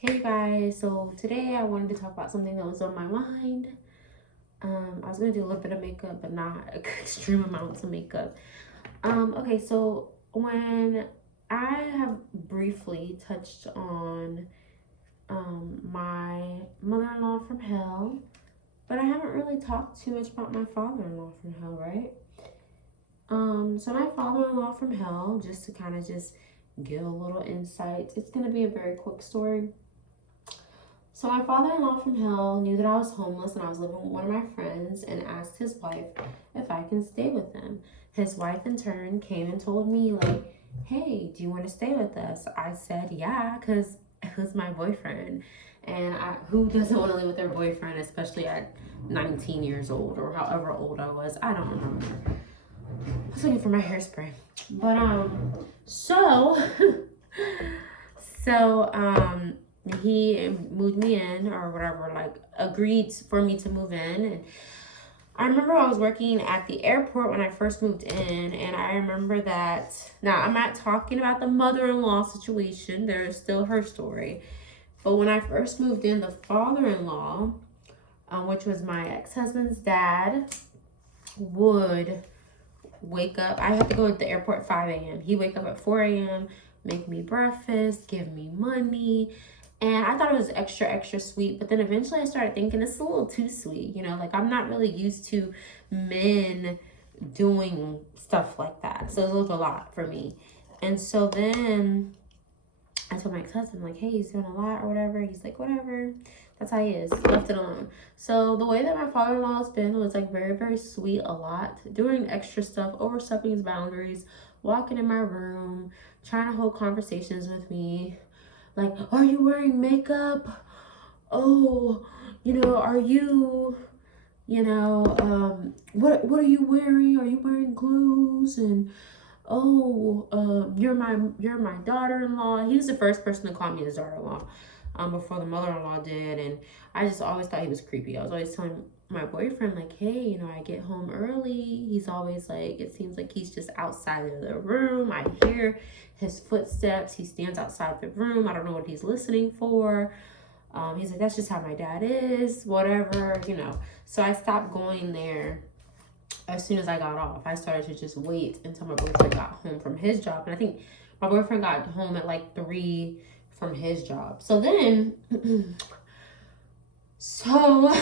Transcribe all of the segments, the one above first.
Hey guys, so today I wanted to talk about something that was on my mind. I was gonna do a little bit of makeup, but not extreme amounts of makeup. Okay, so when I have briefly touched on my mother-in-law from hell, but I haven't really talked too much about my father-in-law from hell, right? So my father-in-law from hell, just to kind of just give a little insight. It's gonna be a very quick story. So my father-in-law from hell knew that I was homeless and I was living with one of my friends and asked his wife if I can stay with him. His wife in turn came and told me like, "Hey, do you want to stay with us?" I said, "Yeah," because it was my boyfriend. And who doesn't want to live with their boyfriend, especially at 19 years old or however old I was? I don't remember. I was looking for my hairspray. But so so he moved me in or whatever, like agreed for me to move in. And I remember I was working at the airport when I first moved in, and I remember that. Now I'm not talking about the mother-in-law situation, there is still her story. But when I first moved in, the father-in-law, which was my ex-husband's dad, would wake up. I had to go to the airport at 5 a.m. He wake up at 4 a.m., make me breakfast, give me money. And I thought it was extra, extra sweet. But then eventually I started thinking it's a little too sweet. You know, like I'm not really used to men doing stuff like that. So it was a lot for me. And so then I told my ex-husband, like, hey, he's doing a lot or whatever. He's like, whatever. That's how he is. Left it alone. So the way that my father-in-law has been was like very, very sweet a lot. Doing extra stuff, overstepping his boundaries, walking in my room, trying to hold conversations with me. Like, are you wearing makeup? Oh, are you, what are you wearing? Are you wearing glues? And oh, you're my daughter-in-law. He was the first person to call me his daughter-in-law, before the mother-in-law did, and I just always thought he was creepy. I was always telling my boyfriend like, hey, I get home early. He's always like, it seems like he's just outside of the room. I hear his footsteps. He stands outside the room. I don't know what he's listening for. He's like, that's just how my dad is, whatever. So I stopped going there as soon as I got off. I started to just wait until my boyfriend got home from his job. And I think my boyfriend got home at like 3 from his job. So then, so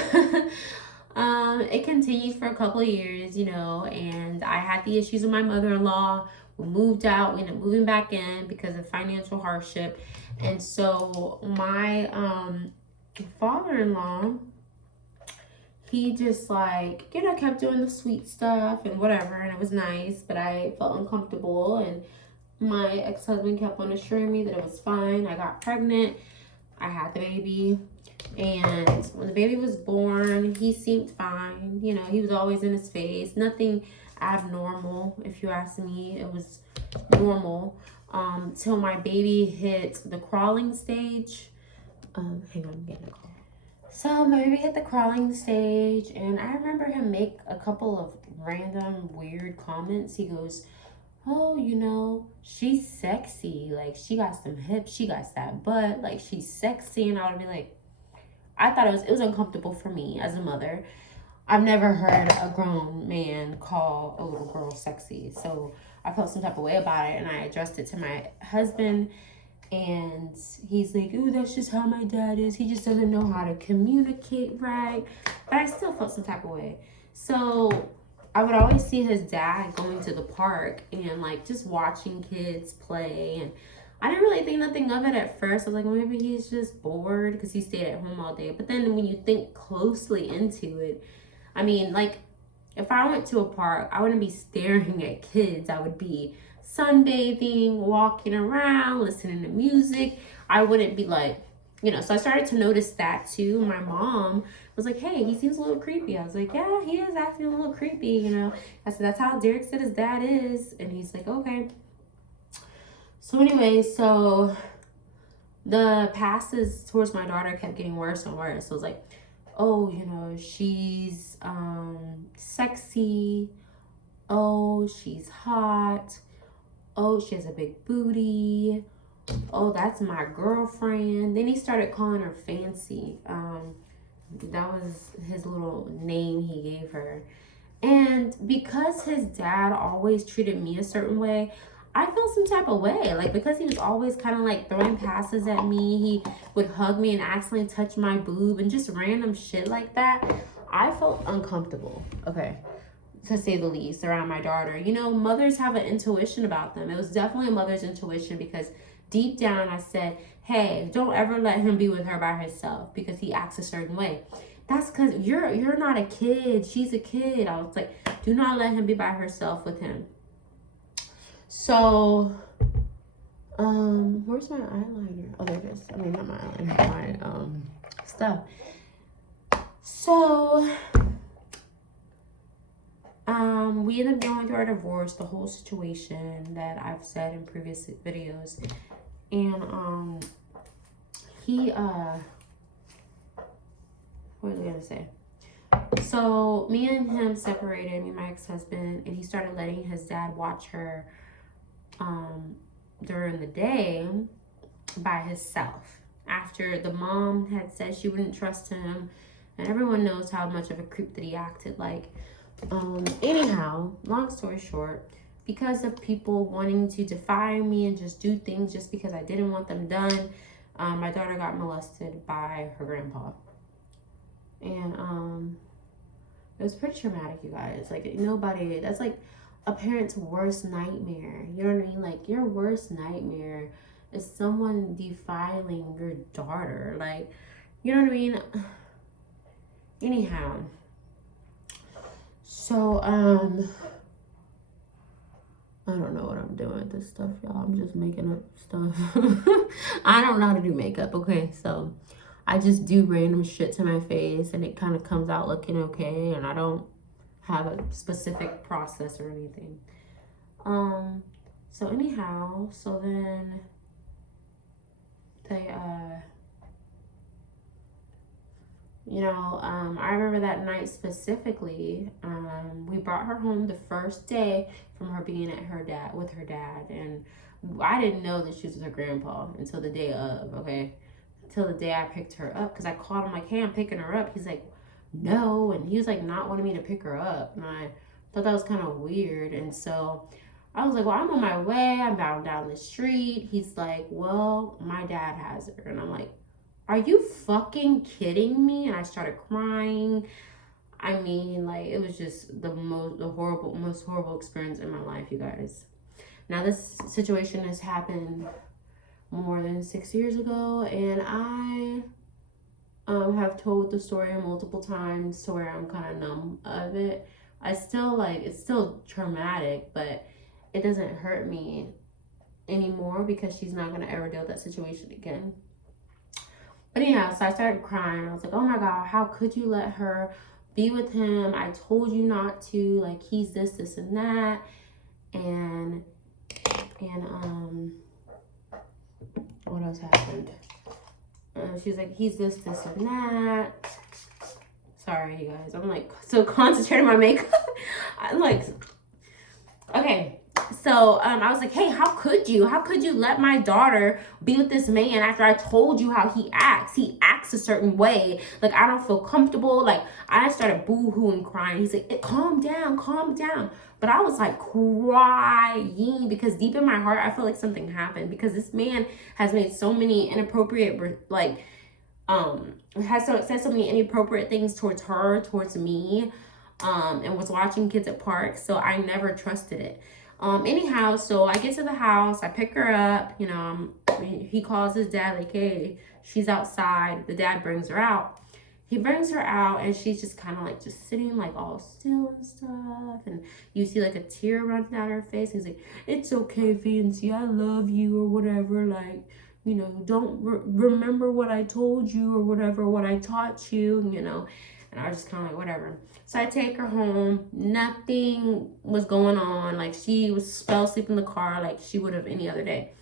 it continued for a couple of years, and I had the issues with my mother-in-law. We moved out, we ended up moving back in because of financial hardship. And so my father-in-law, he just like, kept doing the sweet stuff and whatever, and it was nice, but I felt uncomfortable. And my ex-husband kept on assuring me that it was fine. I got pregnant, I had the baby, and when the baby was born, he seemed fine. He was always in his face, nothing abnormal. If you ask me, it was normal, till my baby hit the crawling stage. Hang on, I'm getting a call. So my baby hit the crawling stage, and I remember him make a couple of random weird comments. He goes, "Oh, she's sexy. Like she got some hips, she got that butt. Like she's sexy." And I would be like, I thought it was uncomfortable for me as a mother. I've never heard a grown man call a little girl sexy, so I felt some type of way about it, and I addressed it to my husband. And he's like, "Ooh, that's just how my dad is. He just doesn't know how to communicate right." But I still felt some type of way. So I would always see his dad going to the park and like just watching kids play. And I didn't really think nothing of it at first. I was like, well, maybe he's just bored because he stayed at home all day. But then when you think closely into it, I mean, like, if I went to a park, I wouldn't be staring at kids. I would be sunbathing, walking around, listening to music. I wouldn't be like, so I started to notice that too. My mom was like, hey, he seems a little creepy. I was like, yeah, he is acting a little creepy. I said, that's how Derek said his dad is. And he's like, okay. So anyway, so the passes towards my daughter kept getting worse and worse. So it was like, oh, she's sexy. Oh, she's hot. Oh, she has a big booty. oh, that's my girlfriend. Then he started calling her Fancy. That was his little name he gave her. And because his dad always treated me a certain way, I felt some type of way. Like, because he was always kind of like throwing passes at me, he would hug me and accidentally touch my boob and just random shit like that. I felt uncomfortable, okay, to say the least, around my daughter. You know, mothers have an intuition about them. It was definitely a mother's intuition because deep down I said, hey, don't ever let him be with her by herself because he acts a certain way. That's because you're not a kid. She's a kid. I was like, do not let him be by herself with him. So, where's my eyeliner? Oh, there it is. I mean, not my eyeliner, my stuff. So, we ended up going through our divorce, the whole situation that I've said in previous videos, and he what was I gonna say? So me and him separated, me and my ex-husband, and he started letting his dad watch her during the day by himself. After the mom had said she wouldn't trust him, and everyone knows how much of a creep that he acted like. Anyhow, long story short, because of people wanting to defy me and just do things just because I didn't want them done, my daughter got molested by her grandpa. And it was pretty traumatic, you guys. Like, nobody, that's like a parent's worst nightmare. You know what I mean? Like, your worst nightmare is someone defiling your daughter. Like, you know what I mean? Anyhow, so I don't know what I'm doing with this stuff, y'all. I'm just making up stuff. I don't know how to do makeup, okay? So I just do random shit to my face and it kind of comes out looking okay, and I don't have a specific process or anything. So anyhow, so then they I remember that night specifically. We brought her home the first day from her being at with her dad, and I didn't know that she was with her grandpa until the day of, okay? Until the day I picked her up, because I called him like, hey, I'm picking her up. He's like, no, and he was like not wanting me to pick her up, and I thought that was kind of weird. And so I was like, well, I'm on my way, I'm bound down the street. He's like, well, my dad has her. And I'm like, are you fucking kidding me? And I started crying. I mean, like, it was just the most horrible experience in my life, you guys. Now, this situation has happened more than 6 years ago, and I have told the story multiple times to where I'm kind of numb of it. I still, like, it's still traumatic, but it doesn't hurt me anymore because she's not going to ever deal with that situation again. But anyhow, so I started crying. I was like, oh my God, how could you let her be with him? I told you not to. Like, he's this, and that. And what else happened? She's like, he's this, and that. Sorry, you guys. I'm like so concentrating on my makeup. I'm like, okay. So I was like, hey, how could you let my daughter be with this man after I told you how he acts? He acts a certain way. Like, I don't feel comfortable. Like, I started boo-hooing, crying. He's like, calm down. But I was like crying because deep in my heart, I felt like something happened because this man has made so many inappropriate, like, said so many inappropriate things towards her, towards me, and was watching kids at parks. So I never trusted it. Anyhow, so I get to the house, I pick her up, he calls his dad, like, hey, she's outside. The dad brings her out. He brings her out, and she's just kind of like just sitting like all still and stuff, and you see like a tear running down her face. He's like, it's okay, Fancy, I love you, or whatever, like, don't remember what I told you, or whatever, what I taught you, and I was just kind of like, whatever. So I take her home. Nothing was going on. Like, she fell asleep in the car like she would have any other day.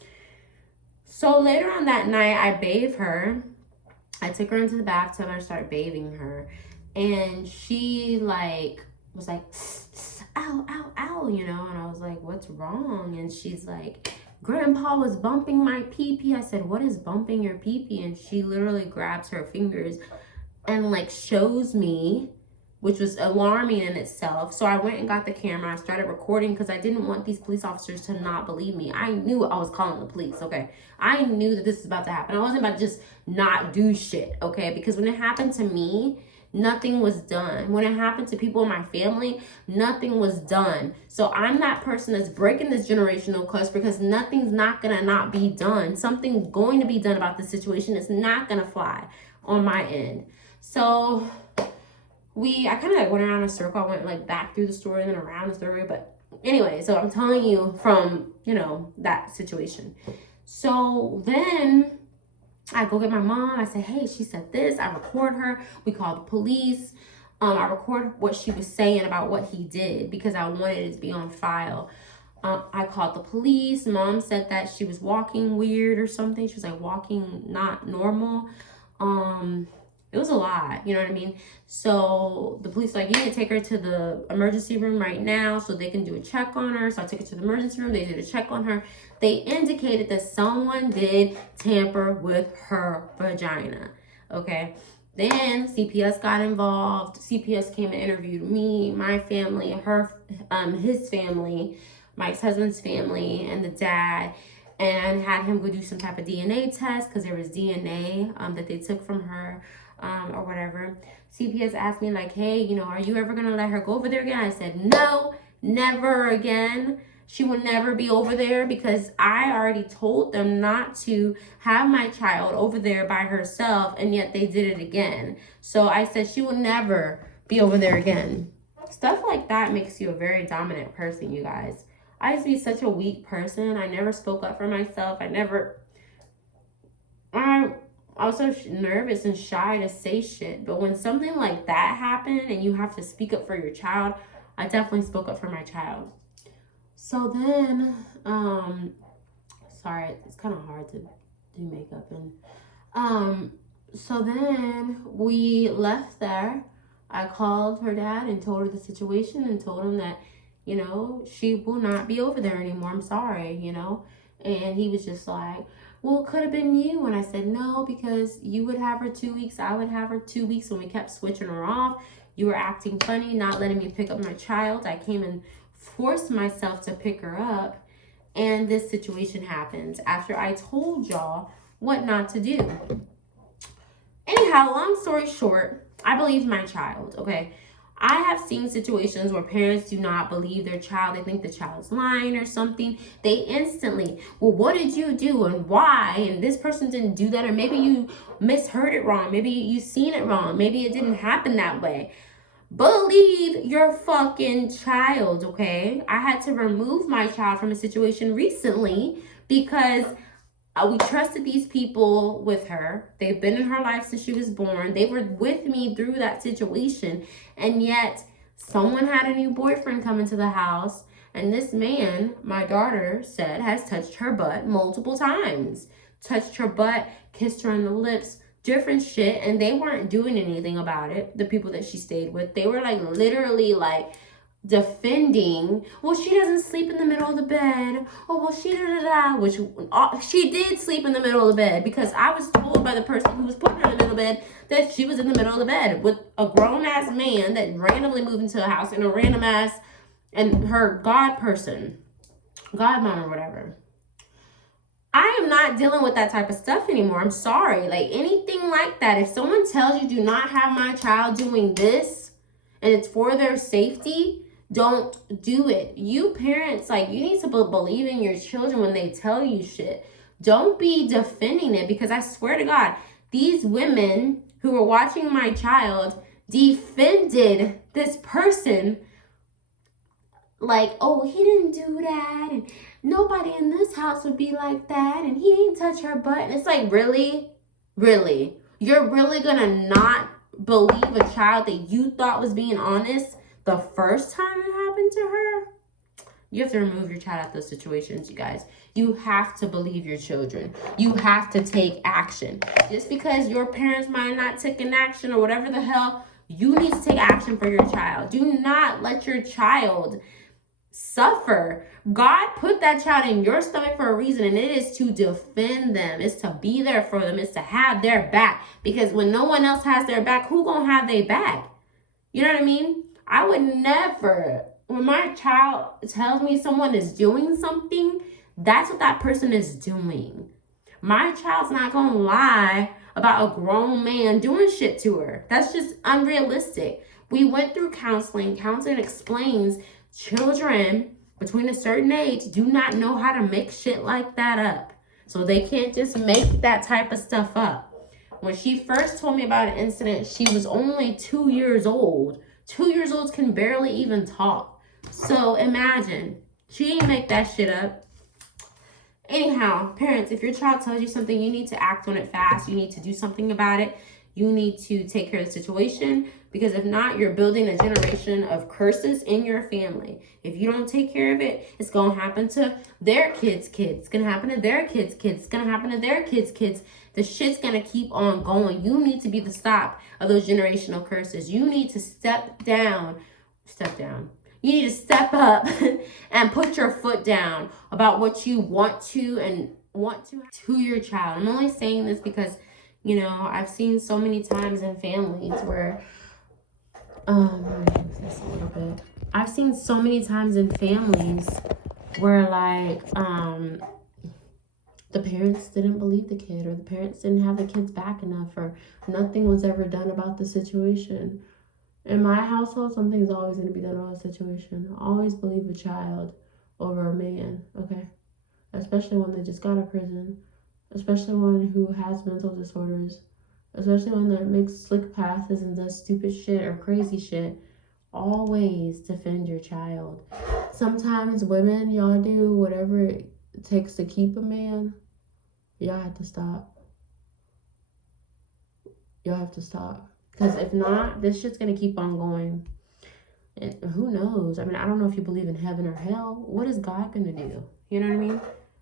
So later on that night, I bathe her. I took her into the bathtub and I started bathing her. And she, like, was like, ow, ow, ow, and I was like, what's wrong? And she's like, Grandpa was bumping my pee-pee. I said, what is bumping your pee-pee? And she literally grabs her fingers and like shows me, which was alarming in itself. So I went and got the camera. I started recording because I didn't want these police officers to not believe me. I knew I was calling the police, okay? I knew that this was about to happen. I wasn't about to just not do shit, okay? Because when it happened to me, nothing was done. When it happened to people in my family, nothing was done. So I'm that person that's breaking this generational curse because nothing's not gonna not be done. Something's going to be done about the situation. It's not gonna fly on my end. So I kind of like went around in a circle. I went like back through the story and then around the story. But anyway, so I'm telling you from, you know, that situation. So then I go get my mom. I say, hey, she said this. I record her. We call the police. I record what she was saying about what he did because I wanted it to be on file. I called the police. Mom said that she was walking weird or something. She was like walking not normal. It was a lot, you know what I mean? So the police like, you need to take her to the emergency room right now so they can do a check on her. So I took her to the emergency room. They did a check on her. They indicated that someone did tamper with her vagina, okay? Then CPS got involved. CPS came and interviewed me, my family, his family, my ex-husband's family, and the dad, and had him go do some type of DNA test because there was DNA that they took from her. Or whatever. CPS asked me like, hey, you know, are you ever gonna let her go over there again? I said, no, never again. She will never be over there because I already told them not to have my child over there by herself, and yet they did it again. So I said she will never be over there again. Stuff like that makes you a very dominant person, you guys. I used to be such a weak person. I never spoke up for myself. I was so nervous and shy to say shit. But when something like that happened and you have to speak up for your child, I definitely spoke up for my child. So then, sorry, it's kind of hard to do makeup. And so then we left there. I called her dad and told her the situation and told him that, you know, she will not be over there anymore. I'm sorry, you know. And he was just like, well, it could have been you. And I said, no, because you would have her 2 weeks. I would have her 2 weeks. And we kept switching her off. You were acting funny, not letting me pick up my child. I came and forced myself to pick her up. And this situation happens after I told y'all what not to do. Anyhow, long story short, I believed my child, okay? I have seen situations where parents do not believe their child. They think the child's lying or something. They instantly, well, what did you do and why? And this person didn't do that. Or maybe you misheard it wrong. Maybe you seen it wrong. Maybe it didn't happen that way. Believe your fucking child, okay? I had to remove my child from a situation recently because we trusted these people with her. They've been in her life since she was born. They were with me through that situation. And yet someone had a new boyfriend come into the house. And this man, my daughter said, has touched her butt multiple times. Touched her butt, kissed her on the lips, different shit. And they weren't doing anything about it. The people that she stayed with, they were like literally like defending, well, she doesn't sleep in the middle of the bed. Oh, well, she which she did sleep in the middle of the bed because I was told by the person who was putting her in the middle of the bed that she was in the middle of the bed with a grown-ass man that randomly moved into a house and a random-ass and her godmom or whatever. I am not dealing with that type of stuff anymore. I'm sorry. Like anything like that, if someone tells you do not have my child doing this and it's for their safety, don't do it. You parents, like, you need to believe in your children when they tell you shit. Don't be defending it because I swear to God, these women who were watching my child defended this person like, oh, he didn't do that and nobody in this house would be like that and he didn't touch her butt. And it's like, really? Really? You're really gonna not believe a child that you thought was being honest the first time it happened to her? You have to remove your child out of those situations, you guys. You have to believe your children. You have to take action. Just because your parents might not take an action or whatever the hell, you need to take action for your child. Do not let your child suffer. God put that child in your stomach for a reason, and it is to defend them. It's to be there for them. It's to have their back. Because when no one else has their back, who gonna have their back? You know what I mean? I would never, when my child tells me someone is doing something, that's what that person is doing. My child's not gonna lie about a grown man doing shit to her. That's just unrealistic. We went through counseling. Counseling explains children between a certain age do not know how to make shit like that up. So they can't just make that type of stuff up. When she first told me about an incident, she was only 2 years old. 2 years olds can barely even talk. So imagine, she ain't make that shit up. Anyhow, parents, if your child tells you something, you need to act on it fast. You need to do something about it. You need to take care of the situation, because if not, you're building a generation of curses in your family. If you don't take care of it, it's going to happen to their kids' kids. It's going to happen to their kids' kids. It's going to happen to their kids' kids. The shit's going to keep on going. You need to be the stop of those generational curses. You need to step down. You need to step up and put your foot down about what you want to your child. I'm only saying this because, you know, I've seen so many times in families where, this a little bit. I've seen so many times in families where, like, the parents didn't believe the kid, or the parents didn't have the kids back enough, or nothing was ever done about the situation. In my household, something's always going to be done about a situation. Always believe a child over a man, okay? Especially one that just got out of prison. Especially one who has mental disorders. Especially one that makes slick passes and does stupid shit or crazy shit. Always defend your child. Sometimes women, y'all do whatever it takes to keep a man. Y'all have to stop. Y'all have to stop. Because if not, this shit's going to keep on going. And who knows? I mean, I don't know if you believe in heaven or hell. What is God going to do? You know what I mean?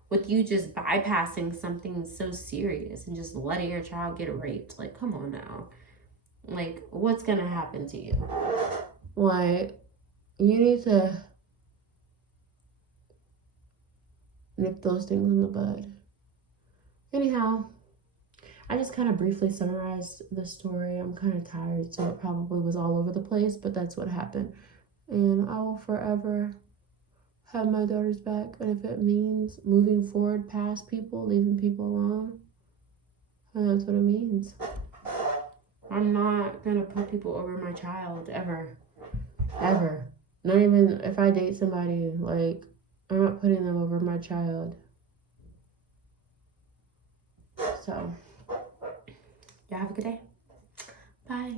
With you just bypassing something so serious and just letting your child get raped. Like, come on now. Like, what's going to happen to you? Like, you need to nip those things in the bud. Anyhow, I just kind of briefly summarized the story. I'm kind of tired, so it probably was all over the place, but that's what happened. And I will forever have my daughter's back. And if it means moving forward past people, leaving people alone, then that's what it means. I'm not going to put people over my child, ever. Ever. Not even if I date somebody, like, I'm not putting them over my child. So, y'all have a good day. Bye.